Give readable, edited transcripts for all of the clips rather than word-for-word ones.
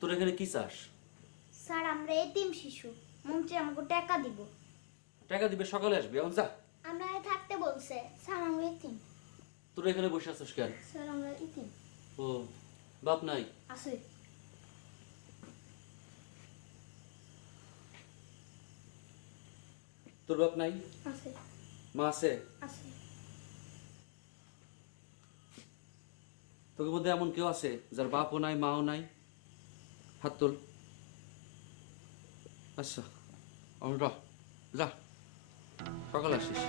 তোর এখানে কি চাস? স্যার আমরা এতিম শিশু, মন্ত্রী আমাকে টাকা দিব। টাকা দিবে, সকালে আসবি, এখন যা। আমরা থাকতে বলছে। স্যার আমরা এতিম। তোর এখানে বসে আছিস কেন? স্যার আমরা এতিম। ও, বাপ নাই? আছে। তোর বাপ নাই? আছে। মা আছে? আছে। তোর মধ্যে এমন কেউ আছে যার বাপও নাই মাও নাই? হাত তোল। আচ্ছা, আমরা যা, সকালে আসিস।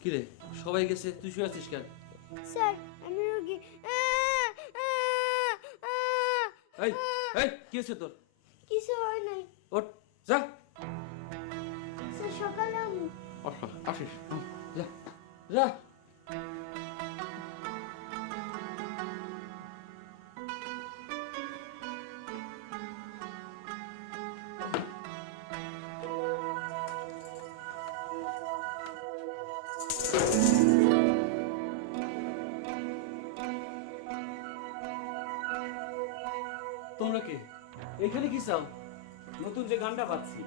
কিরে, সবাই গেছে, তুই শুয়ে আছিস কেন? স্যার আমি রোগী। এই এই কি হয়েছে তোর? কিছু হয় নাই। ওঠ, যা। স্যার সকালে আমি। আসিস, যা যা। তোমরা কে? এখানে কি চাও? নতুন যে গানটা পাচ্ছি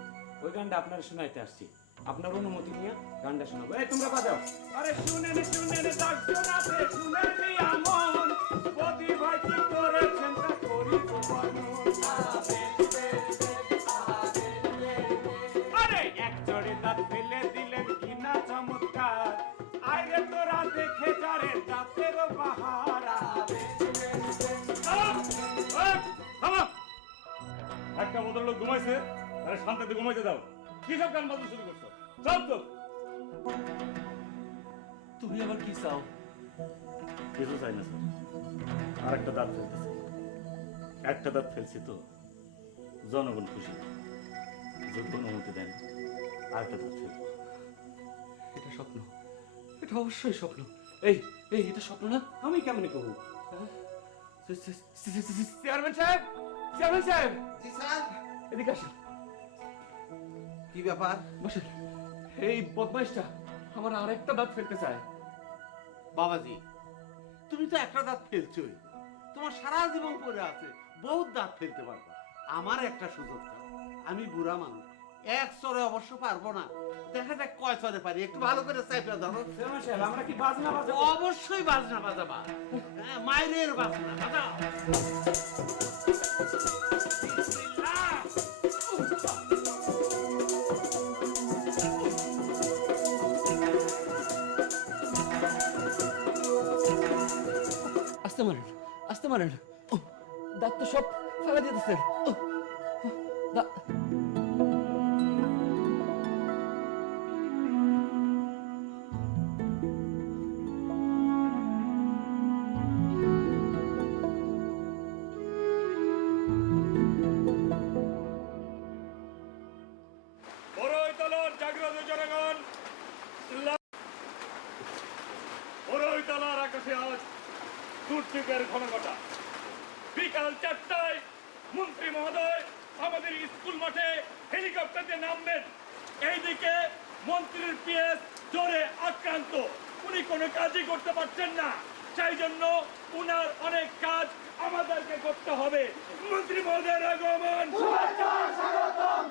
ওই গানটা আপনার শোনাইতে আসছি। আপনার অনুমতি নিয়ে গানটা শোনাবো। এই তোমরা বাজাও। আরে শুনেন শুনেন দর্শন আছে, শুনেন আমন বদি ভাই কি করেছেন তা করি আরে এক চড়ে দাঁত ফেলে দিলেন কি না চমৎকার। আরে তোরা দেখে যারে দাঁতেরও বাহারা। একটা ভদ্রলোক ঘুমাইছে, আরে শান্তিতে ঘুমাইতে দাও। কি সব গান বাজনা শুরু করছো? সব তো তুমি আবার কি চাও? কিছু চাই না স্যার, আর একটা দাঁত ফেলতেছি। একটা দাঁত ফেলছি তো জনগণ খুশি, যদি অনুমতি দেন আর একটা দাঁত ফেলবো। এটা স্বপ্ন, এটা অবশ্যই স্বপ্ন। এই এই এটা স্বপ্ন না? আমি কেমনে কহু? চেয়ারম্যান সাহেব, চেয়ারম্যান সাহেব, জি স্যার। এদিকে আসেন। কি ব্যাপার? বসেন। এই বদমাইশটা আমার আরেকটা দাঁত ফেলতে চায়। বাবাজি, তুমি তো একটা দাঁত ফেলছোই, তোমার সারা জীবন পড়ে আছে, বহুত দাঁত ফেলতে পারবা। আমার একটা সুযোগ দাও, আমি বুড়া মানুষ, এক চরে অবশ্য পারবো না, দেখা যাক কয় চরে পারি, একটু ভালো করে চাইপা ধরো। চেয়ারম্যান সাহেব, আমরা কি বাজনা বাজাবো? অবশ্যই বাজনা বাজাবা, হ্যাঁ, মাইরের বাজনা বাজাও। আস্তে মারেন, আস্তে মারেন। ও, দাঁত তো সব ফেলা দিতেছেন। বড়ইতলার জাগ্রত জনগণ, বড়ইতলার আকাশে আজ দুর্যোগের ঘনঘটা। বিকাল 4টায় মন্ত্রী মহোদয় আমাদের স্কুল মাঠে হেলিকপ্টারে নামবেন। এইদিকে মন্ত্রীর পিএস জ্বরে আক্রান্ত, উনি কোনো কাজই করতে পারছেন না। সেই জন্য উনার অনেক কাজ আমাদেরকে করতে হবে। মন্ত্রী মহোদয়ের আগমন,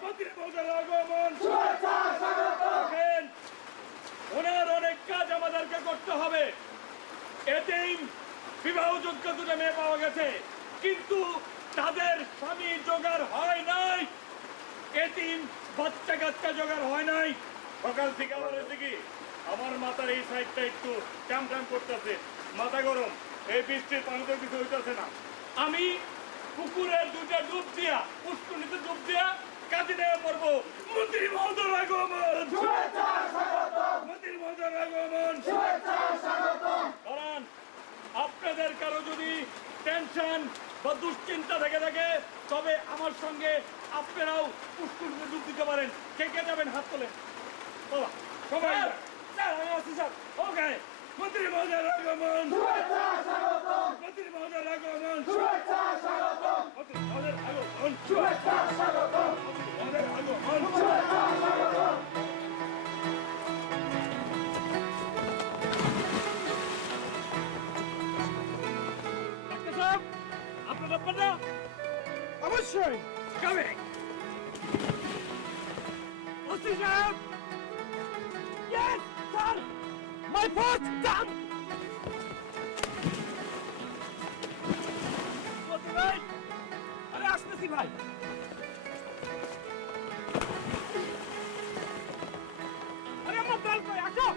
মন্ত্রী মহোদয়ের আগমন, ওনার অনেক কাজ আমাদেরকে করতে হবে। এতেই বিবাহযোগ্য দুটো মেয়ে পাওয়া গেছে, কিন্তু তাদের স্বামী জোগাড় হয় নাই। এতিম বাচ্চা কাচ্চা জোগাড় হয় নাই। সকাল থেকে আমার হয়েছে কি, আমার মাথার এই সাইডটা একটু টাম টাম করতেছে, মাথা গরম। এই বৃষ্টির পানিতে কিছু হইতেছে না। আমি পুকুরের দুটা ডুব দিয়া, পুষ্করিণীতে ডুব দিয়া কাজে নেওয়া পড়বো। মন্ত্রী মহোদয় আগমন, মন্ত্রী মহোদয় আগমন। কারণ আপনাদের কারো যদি টেনশন বা দুশ্চিন্তা থেকে থাকে, তবে আমার সঙ্গে আপনারাও পুষ্করিণীতে ডুব দিতে পারেন। কে কে যাবেন হাত তোলেন। বাবা সবাই স্যার, আমি আছি স্যার। ওকে, মন্ত্রী মহোদয়ের আগমন, মন্ত্রী মহোদয়ের আগমন, মন্ত্রী মহোদয়ের আগমন, মহোদয়ের আগমন। অবশ্যই কামিং ওসি সাহেব yes sir my post done OC ভাই আরে আসতেছি ভাই আরে আমার দল কই আসো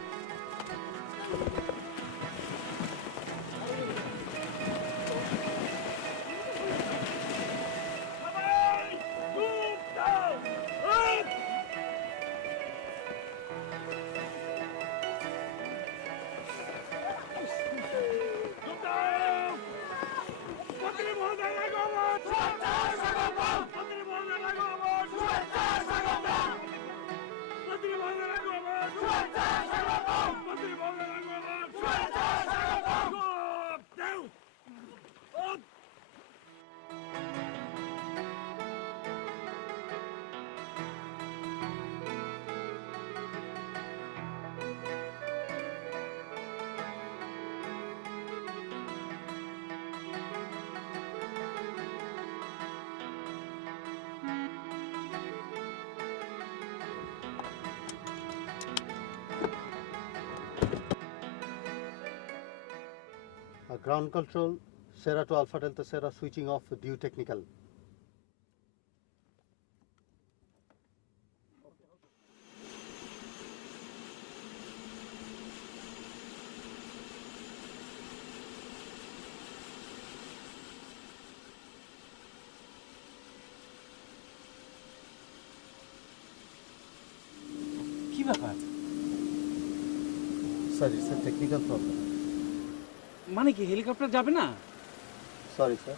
Ground control, Sierra to Alpha Delta Sierra, switching off due technical. কি ব্যাপার? Sir, it's a technical problem. মানে কি হেলিকপ্টার যাবে না? Sorry, sir.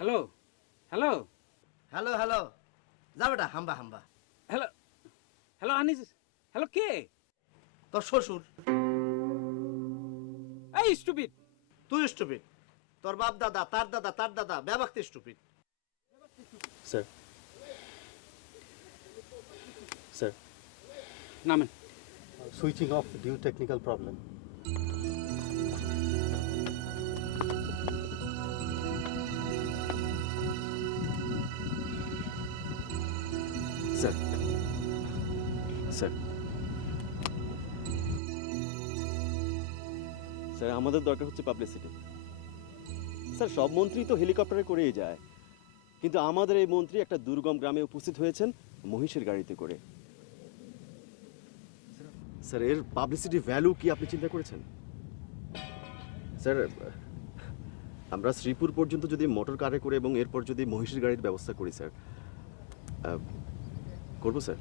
Hello hello hello hello যা বেটা হাম্বা হাম্বা হ্যালো হ্যালো আনিস, হ্যালো কে? তোর শ্বশুর এই স্টুপিড! তুই স্টুপিড তোর বাপ দাদা তার দাদা তার দাদা ব্যবাক্তি স্টুপিড Sir. Sir, নামেন। switching off due technical problem. Sir sir sir আমাদের দরকার হচ্ছে পাবলিসিটি। স্যার সব মন্ত্রী তো হেলিকপ্টারে করেই যায়, কিন্তু আমাদের এই মন্ত্রী একটা দুর্গম গ্রামে উপস্থিত হয়েছেন মহিষের গাড়িতে করে। স্যার এর পাবলিসিটি ভ্যালু কি আপনি চিন্তা করেছেন? স্যার আমরা শ্রীপুর পর্যন্ত যদি মোটর কারে করে এবং এরপর যদি মহিষের গাড়ির ব্যবস্থা করি স্যার, করবো স্যার।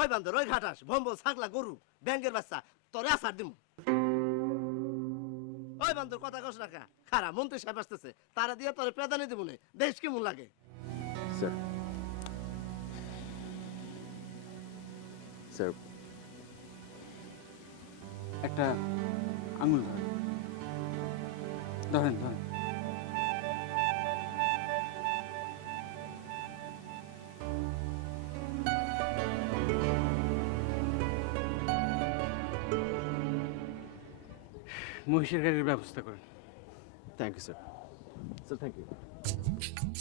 ওই বান্দর ওই ঘাটাস ভম্বল ছাগলা গরু ব্যাঙ্গের বাচ্চা তোরে আসার দিমু ওই বান্দর কথা কস না কা খারা মন্ত্রী সাহেব আসতেছে তারা দিয়ে তোরে প্রাধান্য দিব নে দেশ কেমন লাগে স্যার স্যার একটা আঙুল ধরেন, ধরেন ধরেন। মহিষের গাড়ির ব্যবস্থা করেন। Thank you sir. Sir thank you.